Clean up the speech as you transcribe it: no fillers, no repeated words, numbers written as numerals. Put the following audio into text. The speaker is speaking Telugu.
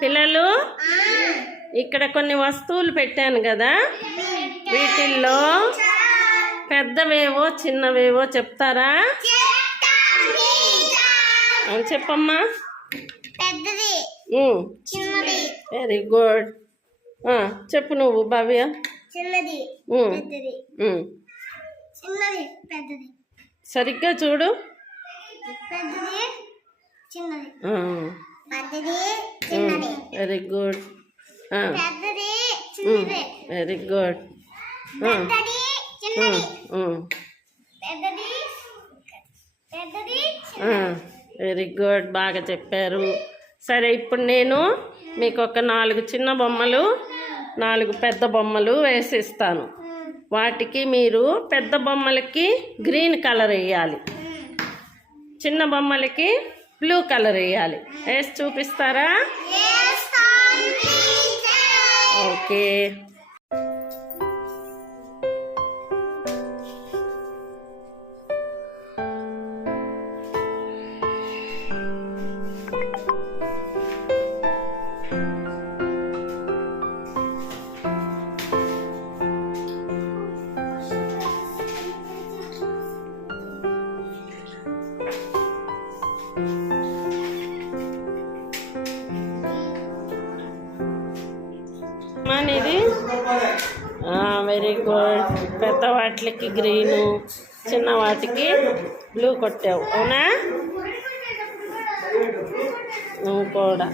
పిల్లలు ఇక్కడ కొన్ని వస్తువులు పెట్టాను కదా, వీటిల్లో పెద్దవేవో చిన్నవేవో చెప్తారా? చెప్పమ్మా. Very good. చెప్పు నువ్వు భవ్య. సరిగ్గా చూడు. Very good. Very good. Very good, బాగా చెప్పారు. సరే, ఇప్పుడు నేను మీకు ఒక 4 చిన్న బొమ్మలు 4 పెద్ద బొమ్మలు వేసిస్తాను. వాటికి మీరు పెద్ద బొమ్మలకి గ్రీన్ కలర్ వేయాలి, చిన్న బొమ్మలకి బ్లూ కలర్ వేయాలి. వేసి చూపిస్తారా? ఓకే. ఇది వెరీ గుడ్. పెద్ద వాటికి గ్రీను, చిన్న వాటికి బ్లూ కొట్టావు, అవునా? నువ్వు కూడా